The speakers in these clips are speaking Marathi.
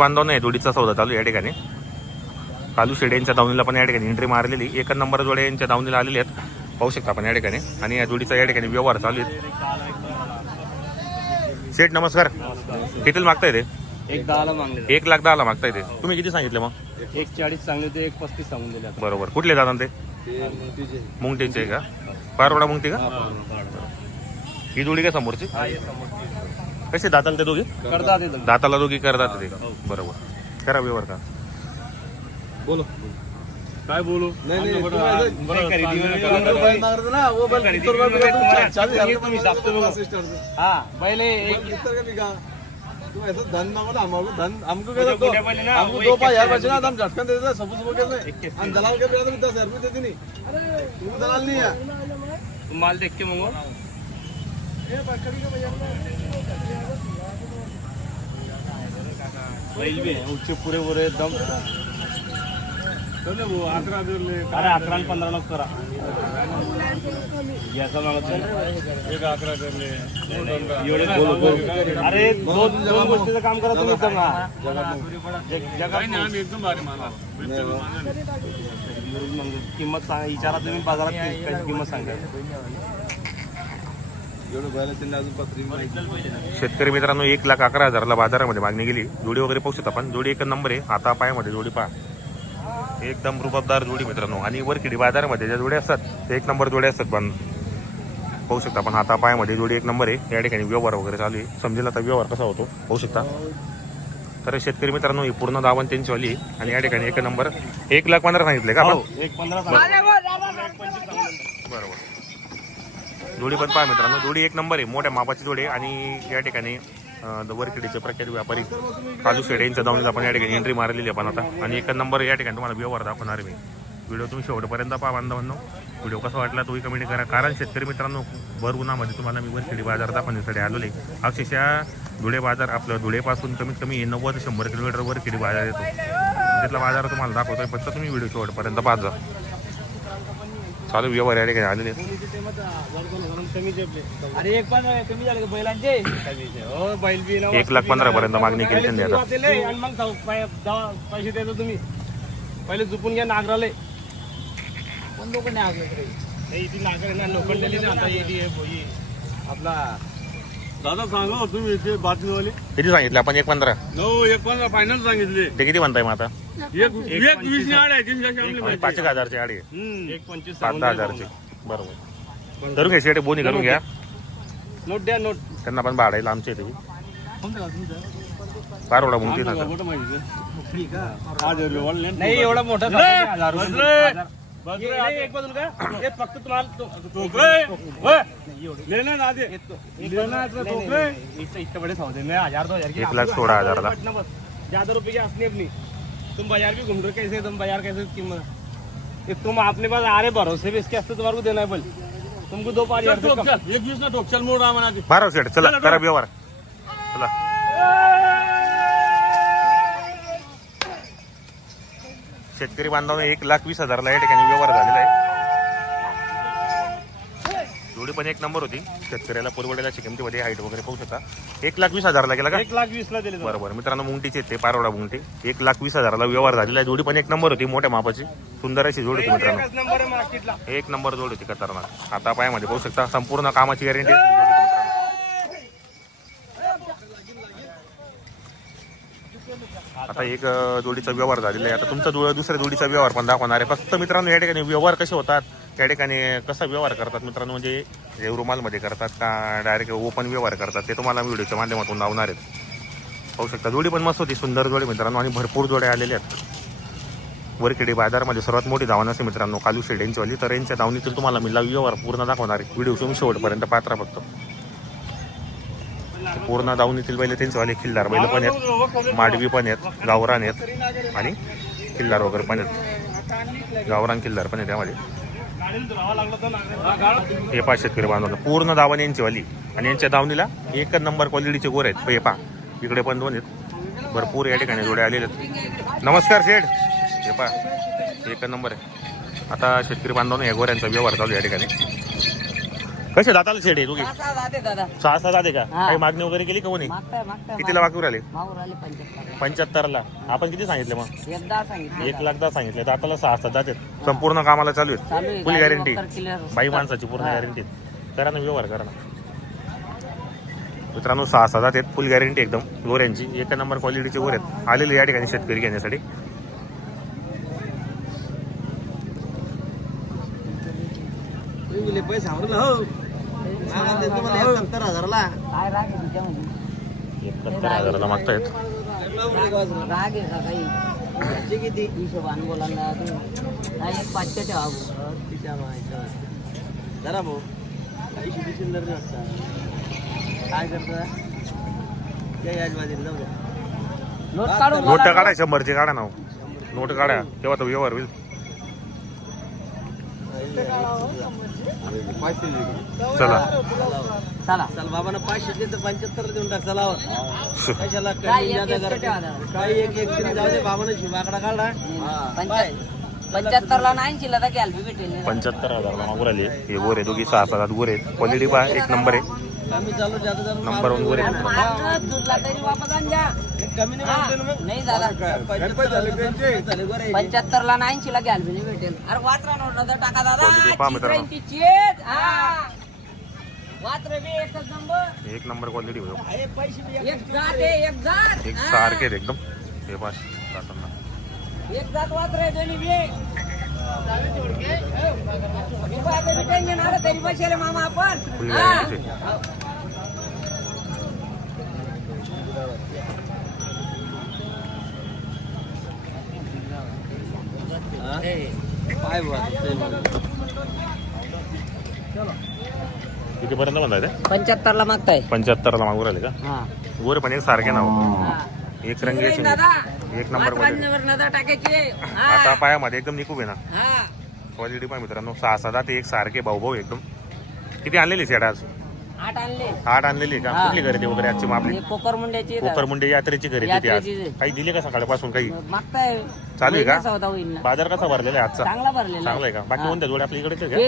बांधव नाही जोडीचा सौदा चालू आहे या ठिकाणी. कालू शेडे यांच्या दावणीला पण या ठिकाणी एंट्री मारलेली. एक नंबर जोडे यांच्या दावणीला आलेले आहेत. पाहू शकता आपण या ठिकाणी. आणि या जोडीचा या ठिकाणी व्यवहार चालू आहेत शेठ नमस्कार. कितीला मागताय ते? एक दहाला मागले एक लाख दहाला मागताय ते. तुम्ही किती सांगितले मग? एक चाळीस सांगले एक पस्तीस सांगून दिले बरोबर. कुठले जातात ते? मुंगटीचे. का? पारवडा मुंगटी का? ही जोडी काय समोरची. कसे दाताला ते दोघी? करता ते दगड. दाताला दोघी करतात ते. बरोबर. करा व्यवहार का? बोलो. काय बोलू? हा पहिले एक तुम ऐसा धन मांगो ना हमको धन हमको मुझे क्या दो बुढ़े वाले ना, हमको वो दो एक पाँच हजार कैसे बचे ना तो हम झटकन दे देते सबूत सबूत के एक में हम दलाल के बिना तो दस हजार रुपये देती नहीं तुम दलाल नहीं है माल देख के मंगो बैल भी है ऊंचे पूरे पूरे एकदम. अरे अकरा आणि पंधरा नको करा. याचा मागत एक अकरा एवढे बोल बोल. अरे दोन दोन गोष्टीचं काम करा तुम्ही एकदम. हा. जगात किंमत सांगा विचारा तुम्ही बाजारात किंमत सांगा एवढं बैल त्यांनी अजून पत्री माहिती शेतकरी मित्रांनो एक लाख अकरा हजारला बाजारामध्ये मागणी गेली. जोडी वगैरे पाहू शकता आपण. जोडी एक नंबर आहे. आता पायामध्ये जोडी पहा. एकदम रुबाबदार जोडी मित्रांनो. आणि वरकिडी बाजारामध्ये ज्या जोड्या असतात ते एक नंबर जोड्या असतात पण. पाहू शकता आपण. आता पायामध्ये जोडी एक नंबर आहे. या ठिकाणी व्यवहार वगैरे चालू आहे. समजेल आता व्यवहार कसा होतो. पाहू शकता. तर शेतकरी मित्रांनो ही पूर्ण दावण त्यांची वाली. आणि या ठिकाणी एक नंबर. एक लाख पंधरा सांगितले का एक पंधरा बरोबर. जोडी पण पहा मित्रांनो जोडी एक नंबर आहे मोठ्या मापाची जोडी आहे. आणि या ठिकाणी वरखेडीचे प्रख्यात व्यापारी काजू शेडे यांच्या जाऊन आपण या ठिकाणी एंट्री मारलेली आहे आपण आता. आणि एक नंबर या ठिकाणी तुम्हाला व्यवहार दाखवणार आहे मी. व्हिडिओ तुम्ही शेवटपर्यंत पहा बांधवांनो. व्हिडिओ कसा वाटला तोही कमेंट करा. कारण शेतकरी मित्रांनो भर उन्हामध्ये तुम्हाला मी वरखेडी बाजार दाखवण्यासाठी आलेलो आहे. अक्षरशः धुळे बाजार आपलं धुळेपासून कमीत कमी नव्वद शंभर किलोमीटर वरखेडी बाजार येतो. त्यातला बाजार तुम्हाला दाखवतोय. फक्त तुम्ही व्हिडिओ शेवटपर्यंत पाहत जा. चालू व्यवहार या ठिकाणी आलेले आहेत. अरे एक पण कमी झाले का बैलांचे? हो बैल बी ना एक लाख पंधरा पर्यंत मागणी केली त्यांनी आता. आणि मग जाऊ, पैसे देतो तुम्ही. पहिले झुपून घ्या नागराले. कोण लोक नाही ती नागर आहे ना लोखंडली ना आता येते हे बोई. आपला दादा सांगा तुम्ही इथे बातमीवाले. किती सांगितले आपण? एक पंधरा. नऊ एक पंधरा फायनल सांगितले. ते किती म्हणताय मग आता? एक एक वीस ने आड आहे तीनशे पाच एक हजारची आडी आहे. एक पंचवीस पाच दहा हजारची. बरोबर. करून घ्या शेटे बोनी करून घ्या. नोट द्या नोट. त्यांना पण भाडायला आमचे ते. पारोडा मुंगती ना नाही. एवढा मोठा झाला नाही, हजार रुपये. हजार. हे एक बाजूला का? हे फक्त तुम्हाला. लेना बड़े सौदे में हजार दो हजार लाख. बटना बस. ज्यादा रुपए की असली अपनी। तुम बाजार भी घूम रहे कैसे? तुम बाजार कैसे कीमत तुम अपने पास आ रहे भरोसे भी इसके हस्ते तुम्हारे को देना है बल। तुमको दो पाँच हजार एक ना ठोक चल। मोड आम्हाला मारा शेट चला करा व्यवहार। शेतकरी बांधवांना एक लाख वीस हजारला या ठिकाणी व्यवहार झालेला आहे. जोडी पण एक नंबर होती. शेतकऱ्याला पुरवडेला किमतीमध्ये हाईट वगैरे पाहू शकता. एक लाख वीस हजारला गेला का? एक लाख वीस ला दिले. बरोबर. मित्रांनो मुंगटीचे ते पारोडा मुंगटी. एक लाख वीस हजाराला व्यवहार झालेला आहे. जोडी पण एक नंबर होती मोठ्या मापाची. सुंदर अशी जोडी होती मित्रांनो. एक नंबर जोड होती खतरनाक. आता पायामध्ये पाहू शकता संपूर्ण कामाची गॅरंटी आता एक जोडीचा व्यवहार झालेला आहे. आता तुमचा जो दुसऱ्या जोडीचा व्यवहार पण दाखवणार आहे. फक्त मित्रांनो या ठिकाणी व्यवहार कसे होतात? या ठिकाणी कसा व्यवहार करतात मित्रांनो? म्हणजे जे रुमालमध्ये करतात का डायरेक्ट ओपन व्यवहार करतात? ते तुम्हाला व्हिडिओच्या माध्यमातून लावणार आहेत पाहू शकता जोडी पण मस्त होती सुंदर जोडी मित्रांनो आणि भरपूर जोड्या आलेल्या आहेत. वरखेडे बाजारमध्ये सर्वात मोठी धावण असते मित्रांनो कालू शेड यांचीवाली तर यांच्या धावणीतील तुम्हाला मी लाईव्ह व्यवहार पूर्ण दाखवणार आहे. व्हिडिओ तुम्ही शेवटपर्यंत पात्रा फक्त. पूर्ण धावणीतील बैल त्यांचेवाले खिल्लार. बैल पण आहेत माडवी पण आहेत गावरान आहेत आणि किल्लार वगैरे पण आहेत. गावरान किल्लार पण आहेत त्यामध्ये हे पा शेतकरी बांधवांना पूर्ण दावण यांची वाली आणि यांच्या दावणीला एकच नंबर क्वालिटीचे गोर आहेत. हे पा इकडे पण दोन आहेत. भरपूर या ठिकाणी जोडे आलेले आहेत. नमस्कार शेठ. हे पा एक नंबर आहे. आता शेतकरी बांधवांना या गोऱ्यांचा व्यवहार चालू आहे या ठिकाणी. कसे दाताला शेड आहे दोघी? सहा सहा जाते दादा. सहा सहा जाते का? हा. काही मागणी वगैरे केली का कोणी? मागताय मागताय कितीला वाकूर आले पंच्याहत्तर पंच्याहत्तरला. आपण किती सांगितले मग? एकदा सांगितलं. एक लाख दहा सांगितले. दाताला सहा सात जाते संपूर्ण कामाला चालू चालू आहेत आहे फुल गॅरंटी clear. बाई माणसाची पूर्ण. गॅरंटी करा ना व्यवहार करा ना. मित्रांनो सहा सहा जातात फुल गॅरंटी एकदम. गोऱ्यांची एका नंबर क्वालिटीचे गोरे आहेत. आलेले या ठिकाणी शेतकरी घेण्यासाठी. पैसे आवरलं हो. ते तुम्हाला एकाहत्तर हजाराला. काय राग आहे तुझ्यामध्ये? एकाहत्तर हजाराला मागतायत राग आहे का काही? याचे किती? हिशोबाने बोलायला तू नाही एक पाचशे ठेवा भाऊ. तिच्या मायच्या. जरा भाऊ काही शिटी चिल्लर नाही वाटतं काय करता? या याच बाजूला जाऊ द्या. नोट काढून नोट. काढा शंभरची काढा ना हो. नोट काढा तेव्हा तो व्यवहार होईल चला. चला चल बाबांना पाचशे पंच्याहत्तर देऊन टाक चला. कशाला काय कमी एक. काही जाऊ दे बाबांना शिवाकडा काढा पंच्याहत्तर ला नाही घ्याल भेटेल. पंच्याहत्तर हजाराला मागून आले. हे गोरे दोघी सहा सात गोरे आहेत. क्वालिटी पहा एक नंबर आहे. नंबर वन गोरे जा. कमी नाही हा, मागते ना मग? नाही दादा पंच्याहत्तर झाले त्यांचे. झाले. बरं आहे. पंच्याहत्तर ला नाही चिला घ्याल नाही भेटेल. अरे वाचरा नोट नंतर टाका दादा. मित्रांनो. हा. वाचरे बी एकच नंबर. एक नंबर क्वालिटी आहे पैसे बी एक जात आहे एक जात. एक हा. सारखे आहेत एकदम. हे पास जाताना. एक जात वाचरे दोन्ही बी. मी पाहतो बी टेन्शन आलं तरी बसेल मामा आपण. फुल हा. पाय. कितीपर्यंत म्हणताय पंच्याहत्तर ला मागताय. पंच्याहत्तरला मागून राहिले का? हा. गोरे पण एक सारखे नाव. हा. एक रंगी एक नंबर हा. आता पायामध्ये एकदम निकूब आहे ना? हा. क्वालिटी पण मित्रांनो सहा सात ते एक सारखे भाऊ भाऊ एकदम. किती आणलेली सेट आज? आठ आणले. आठ आणलेली का? हा. कुठली खरेदी वगैरे आजची मग आपली हे मुंड्याची मुंडे यात्रेची खरेदी होती आज. यात्रेची. काही दिली का सकाळपासून काही? मागताय. चालू आहे का? होईल ना बाजार कसा भरलेला आहे आजचा? चांगला भरलेला चांगला आहे का? बाकी कोणत्या जोड्या आपल्या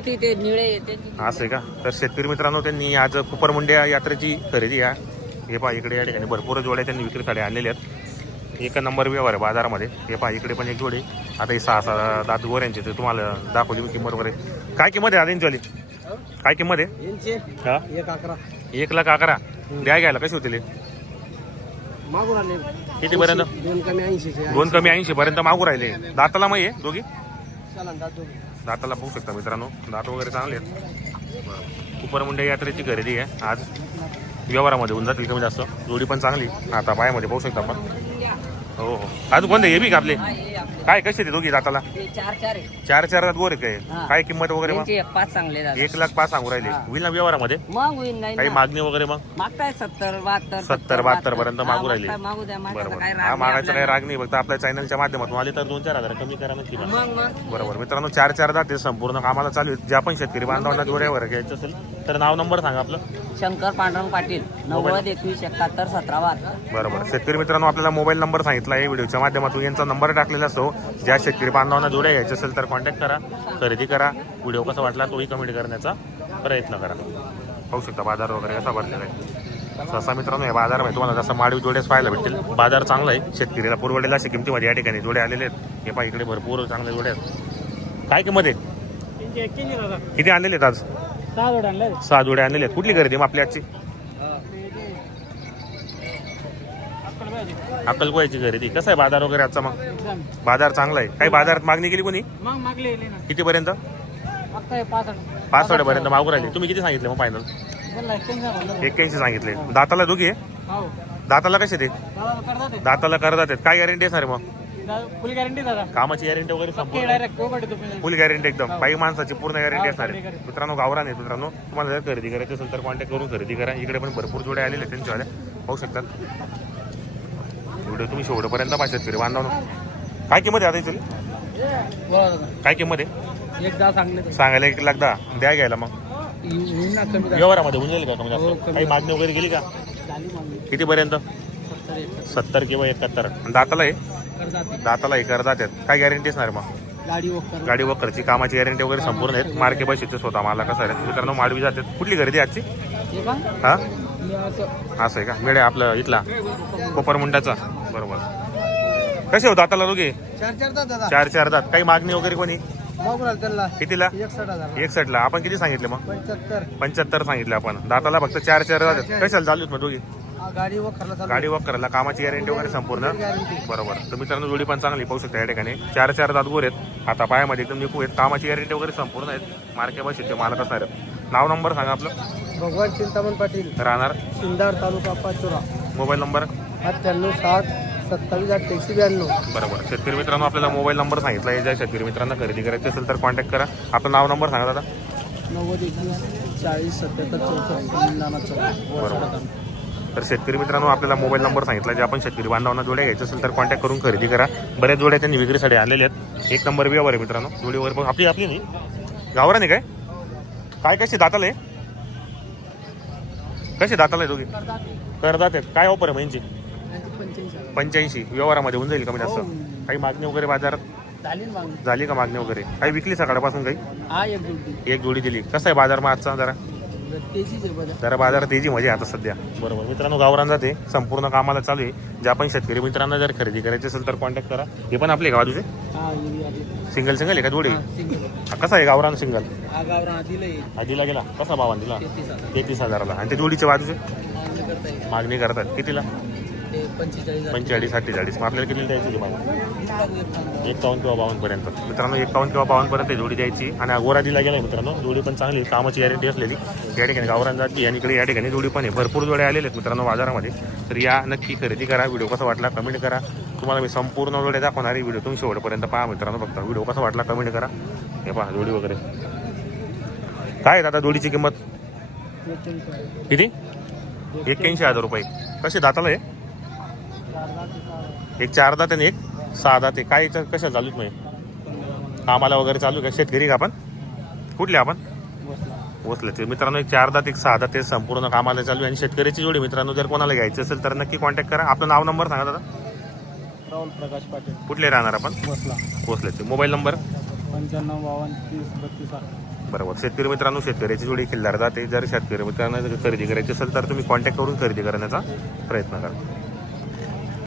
तिथे निळे असं आहे का? तर शेतकरी मित्रांनो त्यांनी आज कुपर मुंड्या यात्रेची खरेदी आहे. हे पहा इकडे या ठिकाणी भरपूर जोड्या त्यांनी विक्रीसाठी आणलेल्या आहेत. एक नंबर व्यवहार आहे बाजारामध्ये. हे पहा इकडे पण एक जोडी आता ही सहा सहा दात गोऱ्यांची ते तुम्हाला दाखवली मी किंमत वगैरे. काय किंमत आहे वाली काय किंमत आहे? यांचे? हा? एक अकरा. एक लाख अकरा. द्या घ्यायला कशी होतील? मागून आले. कितीपर्यंत दोन कमी ऐंशीचे दोन कमी ऐंशी पर्यंत मागू राहिले. दाताला मग आहे दोघी? चला दाद दोघी. दाताला बघू शकता मित्रांनो. दात वगैरे चांगले आहेत. कुपर मुंडे यात्रेची खरेदी आहे आज. व्यवहारामध्ये होऊन जातील कमी जास्त. जोडी पण चांगली. आता पायामध्ये पाहू शकता आपण. हो हो. अजून कोणते हे बी का आपले? हा, हे आपले. काय कसे ते दोघी दाताला? ते चार चार आहे. चार चार दात गोरे काय? हा. काय किंमत वगैरे मग? एक पाच चांगले दादा. एक लाख पाच सांगू राहिले. हा. होईल ना व्यवहारामध्ये? मग होईल नाही काही ना. मागणी वगैरे मग? मागताय सत्तर बहात्तर सत्तर बहात्तर पर्यंत मागू राहिले. मागू द्या. बरोबर. काय हा राग नाही मागायचा काही आपल्याला. राग नाही. फक्त आपल्या चॅनलच्या माध्यमातून आले तर दोन चार हजार कमी करा नक्की बा. मग मग. बरोबर. मित्रांनो चार चार दाते संपूर्ण. कामाला चालू आहेत. ज्या पण शेतकरी बांधवांना जोड्यावर घ्यायचं असेल तर नाव नंबर सांगा आपलं. शंकर पांडुरंग पाटील नव्वद एकवीस एकाहत्तर सतरा बहात्तर बरोबर. शेतकरी मित्रांनो आपल्याला मोबाईल नंबर सांगितला आहे. व्हिडिओच्या माध्यमातून यांचा नंबर टाकलेला असतो ज्या शेतकरी बांधवांना जोड्या घ्यायचे असेल तर कॉन्टॅक्ट करा खरेदी करा. व्हिडिओ कसा वाटला तोही कमेंट करण्याचा प्रयत्न करा. पाहू शकता बाजार वगैरे कसा भरलेला आहे. सहसा मित्रांनो या बाजारामध्ये तुम्हाला जसं माडवी जोड्याच पाहायला भेटतील. बाजार चांगला आहे. शेतकरीला पुरवडेला अशा किमतीमध्ये या ठिकाणी जोडे आलेले आहेत. हे पहा इकडे भरपूर चांगले जोडे आहेत. काय किंमत आहे? किती आणलेले आहेत आज? सहा जोड आणले सहा आहेत. कुठली खरेदी मग आपली आजची? अक्कलकोयाची खरेदी. कसं आहे बाजार वगैरे आजचा मग? बाजार चांगला आहे. काही बाजारात मागणी केली कोणी? मग मागले ना कितीपर्यंत? पाच साडेपर्यंत मागू राहिले. तुम्ही किती सांगितले मग फायनल एक्क्याऐंशी सांगितले. दाताला दोघी आहे? हो. दाताला कसे ते. दाताला करतात. काय गॅरंटी आहे सर मग? फुल गॅरंटी दादा. कामाची गॅरंटी वगैरे संपूर्ण? डायरेक्ट कोकट तुम्ही? फुल गॅरंटी एकदम. बाई माणसाची पूर्ण गॅरंटी असणार आहे. मित्रांनो गावरान आहे मित्रांनो. तुम्हाला जर खरेदी करायची असेल तर कॉन्टॅक्ट करून खरेदी करा. इकडे पण भरपूर जोडे आलेले आहेत त्यांच्यावाल्या. पाहू शकतात व्हिडिओ तुम्ही शेवटपर्यंत पाहिजेत फिरे बांधव काय किंमत आहे आता इथली? दादा. काय किंमत आहे? एक दहा सांगले तर. सांगायला एक लाख दहा. द्या घ्यायला मग. व्यवहारामध्ये होऊन जाईल का कमी हो, काही मागणी वगैरे गेली का? कितीपर्यंत? सत्तर किंवा एकाहत्तर. दाताला आहे? दाताला हे करतात आहेत. काय गॅरंटी असणार मग? गाडी वकरची कामाची गॅरंटी वगैरे संपूर्ण आहेत. मार्के बशीचे स्वतः मला कसं आहे मित्रांनो माडवी जातात कुठली खरेदी आजची? हे हा? असं आहे का? मिळे आपलं इथला. कोपरमुंडाचा बरोबर. कसे होतं आता दोघे? चार चार दात काही मागणी वगैरे कोणी? कितीला? एकसठला. आपण किती सांगितले मग? पंच्याहत्तर. सांगितले आपण. दाताला फक्त चार चार दात. कशाला चालू मग दोघी? हा, गाडी वखरला चालू गाडी वॉक करायला कामाची गॅरंटी वगैरे संपूर्ण? गॅरंटी बरोबर. तर मित्रांनो जोडी पण चांगली पाहू शकता या ठिकाणी. चार चार दात गोर आहेत. आता पायामध्ये एकदम निकू आहेत. कामाची गॅरंटी वगैरे संपूर्ण आहेत. मार्के ते मालक असणार आहेत. नाव नंबर सांगा आपलं. भगवान चिंतामण पाटील. राहणार? सिंदार तालुका पाचोरा. Mobile number? अठ्ठ्याण्णव साठ सत्तावीस अठ्ठ्याऐंशी ब्याण्णव. बरोबर. शेतकरी मित्रांनो आपल्याला मोबाईल नंबर सांगितला आहे. ज्या शेतकरी मित्रांना खरेदी करायची असेल तर कॉन्टॅक्ट करा. आपलं नाव नंबर सांगा दादा. नव्वद एकवीस चाळीस सत्याहत्तर चौसष्ट नाना बरोबर. तर शेतकरी मित्रांनो आपल्याला मोबाईल नंबर सांगितला जे आपण शेतकरी बांधवांना जोड्या घ्यायचे असेल तर कॉन्टॅक्ट करून खरेदी करा. बऱ्याच जोड्या त्यांनी विक्रीसाठी आलेल्या आहेत. एक नंबर व्यवहार आहे मित्रांनो. जोडीवर पण आपली आपली नाही. गावराने काय? काय कशी दाताला आहे? कशी दाताला आहे दोघी? करदात आहेत. काय ऑफर आहे म्हणजे पंच्याऐंशी. व्यवहारामध्ये होऊन जाईल कमी जास्त काही मागणी वगैरे बाजारात? झाली का मागणी वगैरे? काही विकली सकाळपासून काही? एक जोडी. जोडी दिली. कसा आहे बाजार मग आजचा जरा? जरा बाजार तेजी आहे आता सध्या. बरोबर. मित्रांनो गावरान जाते संपूर्ण कामाला चालू आहे. जे आपण शेतकरी मित्रांना जर खरेदी करायची असेल तर कॉन्टॅक्ट करा. हे पण आपले गाव तुझे? सिंगल सिंगल आहे का जोडी? सिंगल कसा आहे गावरान सिंगल? गावरा आधीला गेला? कसा भावान दिला? तेहतीस हजाराला. आणि ते जोडीचे बाजूचे मागणी करतात. कितीला? पंचेचाळीस अठ्ठेचाळीस मग आपल्याला किती द्यायची एक. एकावन्न. किंवा बावन्न पर्यंत. मित्रांनो एकावन्न किंवा बावन्न पर्यंत जोडी द्यायची. आणि अगोरा दिला गेला मित्रांनो. जोडी पण चांगली कामाची गॅरंटी असलेली. या ठिकाणी गावरान जाती आणि इकडे या ठिकाणी जोडी पण आहे. भरपूर जोड्या आलेल्या आहेत मित्रांनो बाजारामध्ये. तर या नक्की खरेदी करा. व्हिडिओ कसा वाटला कमेंट करा. तुम्हाला मी संपूर्ण जोड्या दाखवणारी व्हिडिओ तुम्ही शेवटपर्यंत पहा मित्रांनो फक्त. व्हिडिओ कसा वाटला कमेंट करा. हे पहा जोडी वगैरे. काय दादा जोडीची किंमत. किती? एक्क्याऐंशी हजार रुपये. कसे दाताला आहे एक चार दात आणि एक सहा दात आहे काय याचं कशा चालूच नाही कामाला वगैरे चालू का? शेतकरी का आपण? कुठले आपण? वसल्याचे मित्रांनो एक चार दात एक सहा दात ते संपूर्ण कामाला चालू आहे. आणि शेतकऱ्याची जोडी मित्रांनो जर कोणाला घ्यायचं असेल तर नक्की कॉन्टॅक्ट करा. आपलं नाव नंबर सांगा दादा. राहुल प्रकाश पाटील. कुठले राहणार आपण? बसला वसल्याचे मोबाईल नंबर पंच्याण्णव बावन्न तीस बत्तीस बरोबर. शेतकरी मित्रांनो शेतकऱ्याची जोडी खिल्लार जाते. जर शेतकरी मित्रांना जर खरेदी करायची असेल तर तुम्ही कॉन्टॅक्ट करून खरेदी करण्याचा प्रयत्न करा.